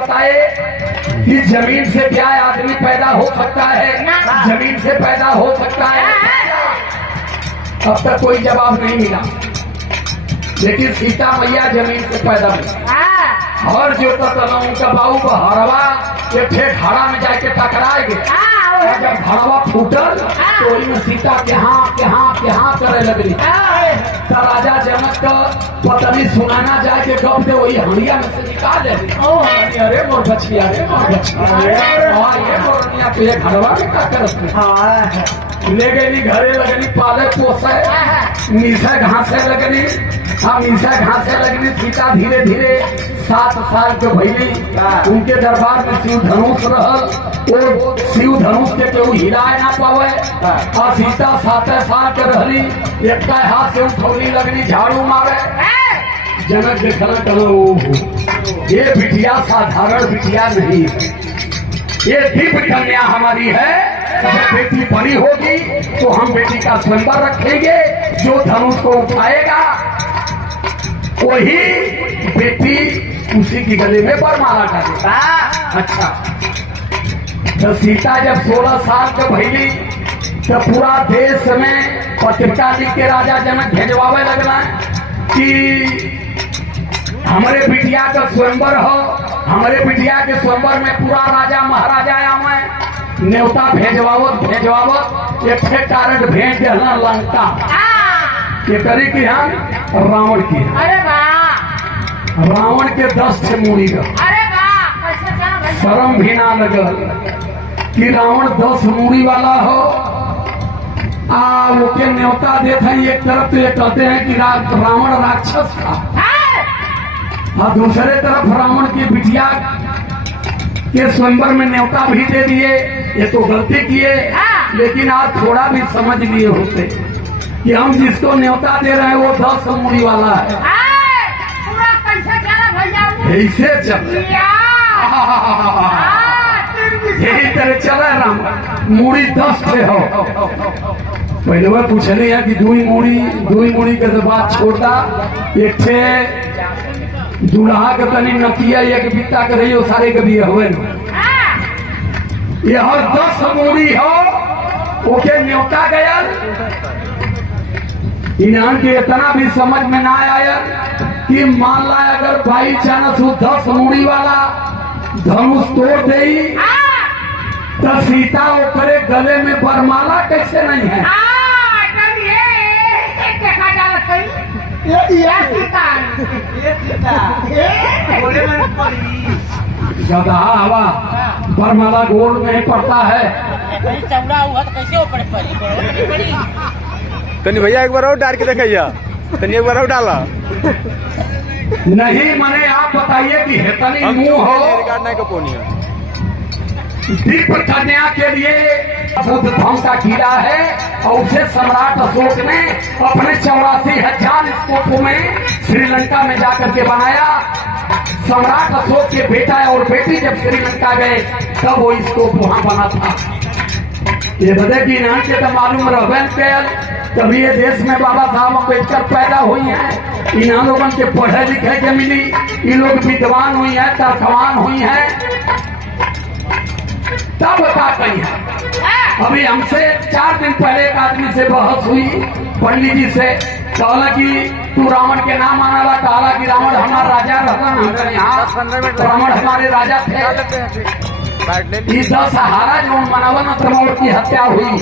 बताए कि जमीन से क्या आदमी पैदा हो सकता है, जमीन से पैदा हो सकता है। अब तक कोई जवाब नहीं मिला, लेकिन सीता मैया जमीन से पैदा हुई और जो उनका बाबू बहरवा एक घड़ा में जाके टकराए गए। जब घड़वा फूटल तो वही में सीता के हाँ करे लगली। तो राजा जनक का पत्नी सुनाना जाए के गप दे वही हड़िया में से निकाल ले। अरे मोर बछिया, अरे मोर बछिया, ये मोरनिया तुझे घड़वा में क्या करत ले गई घरे लगनी पाले पोसे नीचे घासे लगनी। हाँ नीचे घासे लगनी। सीता धीरे धीरे 7 साल के भैली। उनके दरबार में शिव धनुष रहल, और शिव धनुष के केहू हिलाए ना पावे। और सीता 7 साल के रहली, एक हाथ से उठौली लगनी झाड़ू मारे। जनक देखल करो ये बिटिया साधारण बिटिया नहीं है, ये दिव्य कन्या हमारी है। जब बेटी बड़ी होगी तो हम बेटी का स्वयंवर रखेंगे। जो धनुष को उठाएगा वही बेटी उसी की गले में वरमाला डालेगा। अच्छा, तो सीता जब 16 साल के भैली तो पूरा देश में पत्रिका लिख के राजा जनक भेजवावे लगना कि हमारे बिटिया का स्वयंवर हो। हमारे बिटिया के स्वयंवर में पूरा राजा महाराजा आवे। न्योता भेजवावत एक कारक भेज देना लंका ये करी की हम रावण की। अरे वाह, रावण के 10 छे मूड़ी का। अरे वाह, शर्म भी ना लगल कि रावण 10 मूड़ी वाला हो। वो के न्योता देते हैं। एक तरफ तो ये कहते हैं कि रावण राक्षस था, और दूसरे तरफ रावण की बिटिया के स्वयंवर में न्योता भी दे दिए। ये तो गलती किए, लेकिन आज थोड़ा भी समझ लिए होते कि हम जिसको न्योता दे रहे हैं वो 10 मूड़ी वाला है। ऐसे चल यही तरह चला राम मूड़ी 10 थे हो। पहले वह पूछले है कि दुई मूड़ी के बाद छोड़ता एक थे दूल्हा के तनी नकिया एक बिता के रही सारे के दिए हुए ये हर 10 मूड़ी हो ओके न्योता गया। इन्हान के इतना भी समझ में ना आया कि मान ला अगर भाई चानस 10 मूड़ी वाला धनुष तोड़ दे तो सीता ओकरे गले में वरमाला कैसे नहीं है। गधा हवा वरमाला गोल्ड में ही पड़ता है। चौड़ा हुआ तो कैसे ऊपर पड़ी। तनी भैया एक बार और डाल के देखिए, तनी एक बार और डाला नहीं। मने आप बताइए कि हेतनी मुंह हो दीप कन्या के लिए बुद्ध धम का कीड़ा है, और उसे सम्राट अशोक ने अपने 84,000 स्तूपों में श्रीलंका में जाकर के बनाया। सम्राट अशोक के बेटा और बेटी जब श्रीलंका गए तब वो स्तूप वहां बना था। ये बदे की नाम के तो मालूम रहे कभी ये देश में बाबा साहब अम्बेडकर पैदा हुई हैं। इन लोगों के पढ़े लिखे के मिली, ये लोग विद्वान हुई है, तर्कवान हुई है, तब बता कही है। अभी हमसे 4 दिन पहले एक आदमी से बहस हुई पंडित जी से। कहला कि तू रावण के नाम आना, कहला कि रावण हमारा राजा रहता, यहाँ रावण हमारे राजा थे। दशहरा जो मनावन रावण की हत्या हुई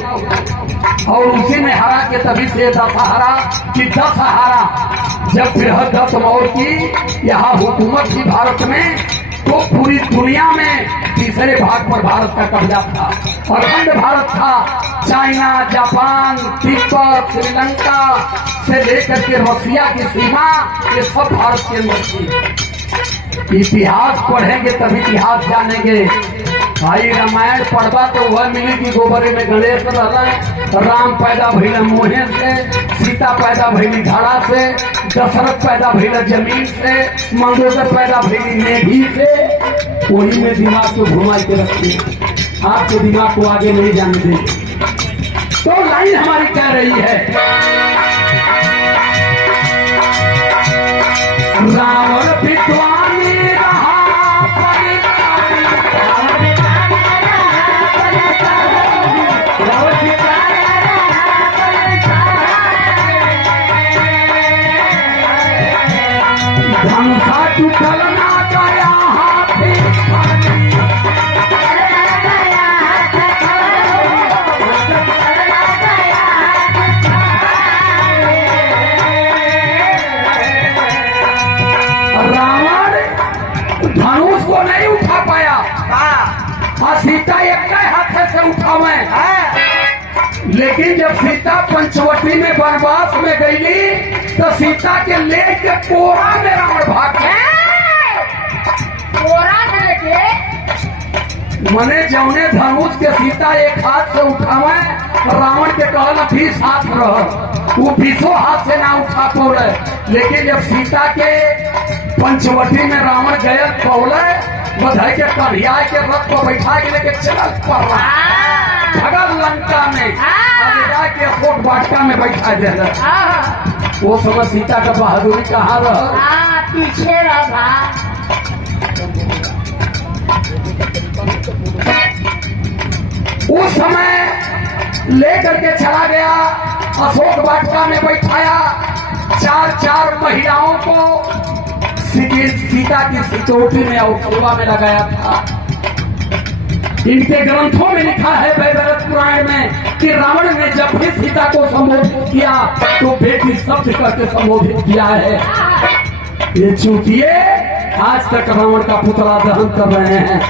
और उसी में हरा के तभी से दशहरा की दशहरा जब बृहद मौर की यहाँ हुकूमत थी भारत में, तो पूरी दुनिया में तीसरे भाग पर भारत का कब्जा था। अखंड भारत था। चाइना, जापान, तिब्बत, श्रीलंका से लेकर के रसिया की सीमा, ये सब भारत के अंदर थी। इतिहास पढ़ेंगे तभी इतिहास जानेंगे। भाई रामायण पढ़वा तो वह मिली कि गोबरे में गणेश रहना, राम पैदा भइला मुहे से, सीता पैदा भइली घड़ा से, दशरथ पैदा भइला जमीन से, मंदोदर पैदा भइली नेभी से। वही में दिमाग को घुमा के रखिए, आपके दिमाग को आगे नहीं जाने देंगे। तो लाइन हमारी कह रही है रावण विद्वानी रहा वो नहीं उठा पाया। और सीता एक हाथ से उठावे। लेकिन जब सीता पंचवटी में वनवास में गई तो सीता के लेके कोरा में रावण भाग गया। कोरा में लेके मने जौने धनुष के सीता एक हाथ से उठावे, रावण के कहल 20 हाथ रह, वो 20 हाथ से ना उठा पौले। लेकिन जब सीता के पंचवटी में रावण गए पौले, बधाई के कन्हैया के रथ को बैठा के लेके चल पड़ा भगल लंका में, के अशोक वाटिका में बैठा दे। वो समय सीता का बहादुरी कहाँ रहा? पीछे रहा। उस समय लेकर के चला गया, अशोक वाटिका में बैठाया, 4 महिलाओं को सीता की सितौटी में और सेवा में लगाया था। इनके ग्रंथों में लिखा है वैवरत पुराण में कि रावण ने जब भी सीता को संबोधित किया तो बेटी शब्द करके संबोधित किया है। ये चूतिए आज तक रावण का पुतला दहन कर रहे हैं।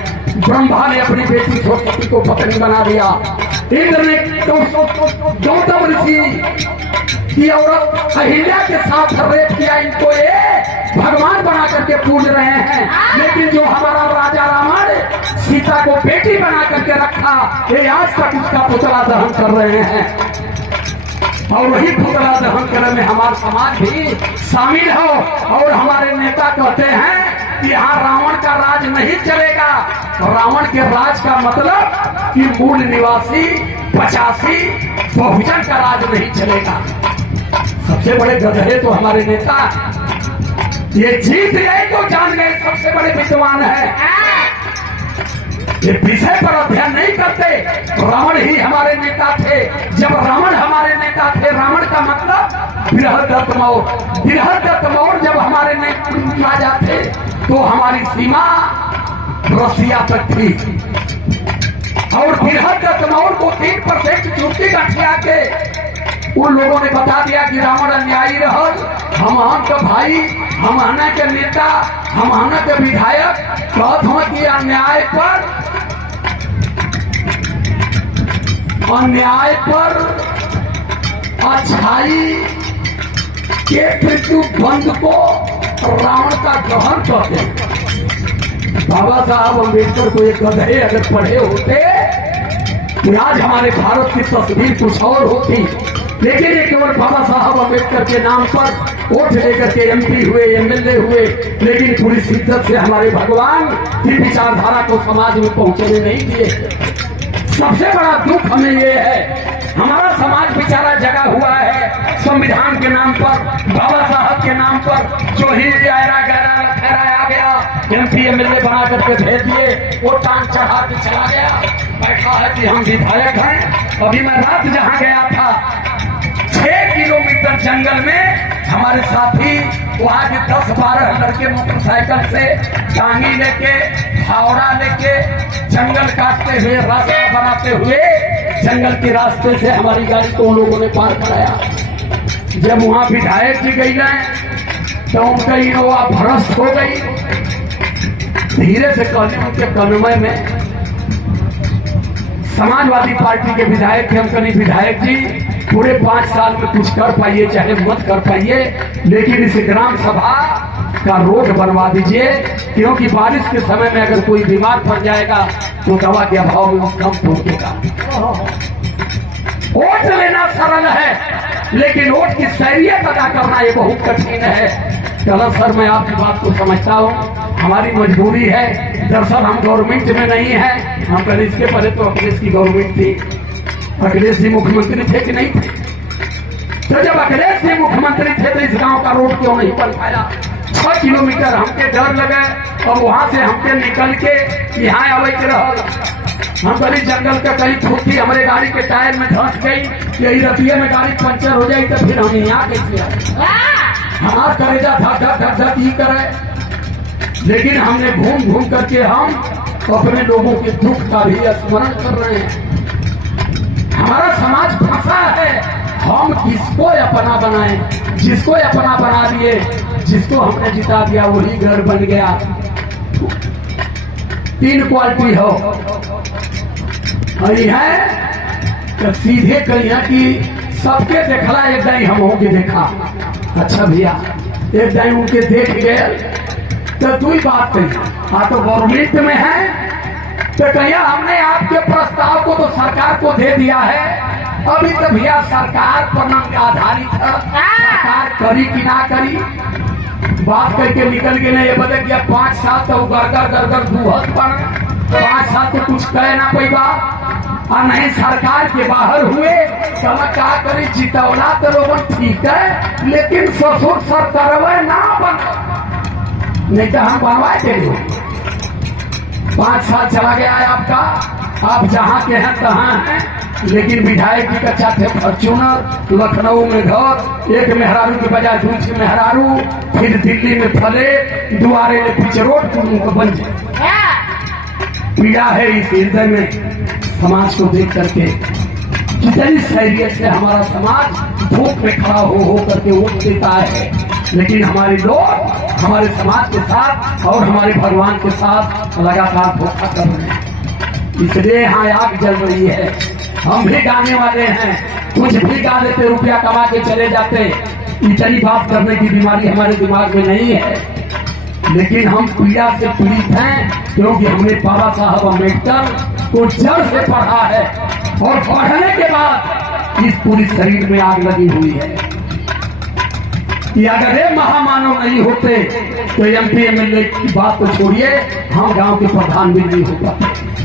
ब्रह्मा ने अपनी बेटी सरस्वती को पत्नी बना दिया। इंद्र ने गौतम ऋषि की औरत अहिल्या के साथ रेप किया। इनको ये भगवान बना करके पूज रहे हैं। लेकिन जो हमारा राजा रावण सीता को बेटी बना करके रखा, ये आज तक उसका पुतला दहन कर रहे हैं। और वही पुतला दहन करने में हमारा समाज भी शामिल हो। और हमारे नेता कहते हैं कि यहाँ रावण का राज नहीं चलेगा। रावण के राज का मतलब कि मूल निवासी 85 बहुजन का राज नहीं चलेगा। सबसे बड़े गधे तो हमारे नेता, ये जीत गए तो जान गए सबसे बड़े विद्वान है। ये विषय पर अध्ययन नहीं करते। रावण ही हमारे नेता थे। जब रावण हमारे नेता थे, रावण का मतलब बृहदत्त मौर्य। बृहदत्त मौर्य जब हमारे राजा थे तो हमारी सीमा रसिया तक थी। और बृहदत्त मौर्य को 3% चुटकी गठिया के उन लोगों ने बता दिया कि रावण अन्यायी रहल। हम का भाई, हम के नेता, हम के विधायक कहत हम कि अन्याय पर अच्छाई के मृत्यु बंद को रावण का ग्रहण करते। बाबा साहब अम्बेडकर को एक गधे अगर पढ़े होते तो आज हमारे भारत की तस्वीर कुछ और होती। लेकिन ये केवल बाबा साहब अम्बेडकर के नाम पर वोट लेकर के MP हुए, MLA हुए, लेकिन पूरी शिद्दत से हमारे भगवान की विचारधारा को समाज में पहुंचने नहीं दिए। सबसे बड़ा दुख हमें ये है, हमारा समाज बेचारा जगा हुआ है संविधान के नाम पर, बाबा साहब के नाम पर। जो ही आ गया MP MLA बना करके भेज दिए, वो टांग चढ़ा के चला गया, बैठा है कि हम विधायक हैं। अभी मैं रात जहाँ गया था, 6 किलोमीटर जंगल में हमारे साथी वहाँ के 10-12 लड़के मोटरसाइकिल से टांगी लेके, फावड़ा लेके जंगल काटते हुए, रास्ता बनाते हुए जंगल के रास्ते से हमारी गाड़ी को उन लोगों ने पार कराया। जब वहाँ विधायक जी गई ना तो उनका इनोवा भ्रष्ट हो गई। धीरे से कहने उनके कन्वय में समाजवादी पार्टी के विधायक थे। हम कहीं विधायक जी पूरे 5 साल में कुछ कर पाइए चाहे मत कर पाइए, लेकिन इस ग्राम सभा का रोड बनवा दीजिए, क्योंकि बारिश के समय में अगर कोई बीमार पड़ जाएगा तो दवा के अभाव में वो कम पहुंचेगा। वोट लेना सरल है, लेकिन वोट की शरीयत अदा करना ये बहुत कठिन है। चलो सर, मैं आपकी बात को समझता हूँ, हमारी मजबूरी है। दरअसल हम गवर्नमेंट में नहीं है, हम पहले इसके पहले तो अखिलेश की गवर्नमेंट थी। अखिलेश जी मुख्यमंत्री थे कि नहीं थे? तो जब अखिलेश जी मुख्यमंत्री थे तो इस गांव का रोड क्यों नहीं बन पाया? 6 किलोमीटर हमके डर लगे और वहां से हमके निकल के यहाँ आवे के रह। हम कहीं जंगल का कहीं फूटी हमारे गाड़ी के टायर में धंस गई, यही रतिये में गाड़ी पंचर हो जाए तो फिर हम यहाँ कैसे आए? हमारा करेजा धक धक धक धक ही करे। लेकिन हमने घूम घूम करके हम अपने लोगों के दुख का भी स्मरण कर रहे हैं। हमारा समाज फंसा है, हम किसको अपना बनाएं? जिसको अपना बना दिए, जिसको हमने जिता दिया वही घर बन गया। तीन क्वालिटी हो हरी है तो सीधे कही है कि सबके देखला एक दाई हम होके देखा। अच्छा भैया एक दाई उनके देख गए तो दू ही बात कही हाँ तो गवर्नमेंट में है तो कहिया हमने आपके प्रस्ताव को तो सरकार को दे दिया है, अभी तो भैया सरकार पर आधारित है, सरकार करी कि ना करी। बात करके निकल गए ना ये बदल गया 5 साल तो गड़गड़ दूहत पर 5 साल तो कुछ कहे ना पैबा और नहीं सरकार के बाहर हुए तो क्या करी जितौला तो लोगन ठीक है लेकिन ससुर सर करवे ना बन नहीं तो हम बनवाए थे। 5 साल चला गया है आपका, आप जहाँ के हैं तहाँ हैं, लेकिन विधायक जी का चाहते फॉर्च्यूनर, लखनऊ में घर, एक मेहरारू के बजाय दूसरे मेहरारू, फिर दिल्ली में फले, दुआरे में पिच रोड को बन जाए। पीड़ा है इस हृदय में समाज को देख करके, कितनी खैरियत से हमारा समाज धूप में खड़ा हो करके वोट देता है, लेकिन हमारे लोग हमारे समाज के साथ और हमारे भगवान के साथ लगातार धोखा कर रहे हैं। इसलिए यहाँ आग जल रही है। हम भी गाने वाले हैं, कुछ भी गा देते, रुपया कमा के चले जाते, इतनी बात करने की बीमारी हमारे दिमाग में नहीं है, लेकिन हम पीड़ा से पीड़ित हैं क्योंकि हमने बाबा साहब अम्बेडकर को जड़ से पढ़ा है और पढ़ने के बाद इस पूरी शरीर में आग लगी हुई है कि अगर ये महामानव नहीं होते तो MP MLA की बात तो छोड़िए, हम गांव के प्रधान भी नहीं हो पाते।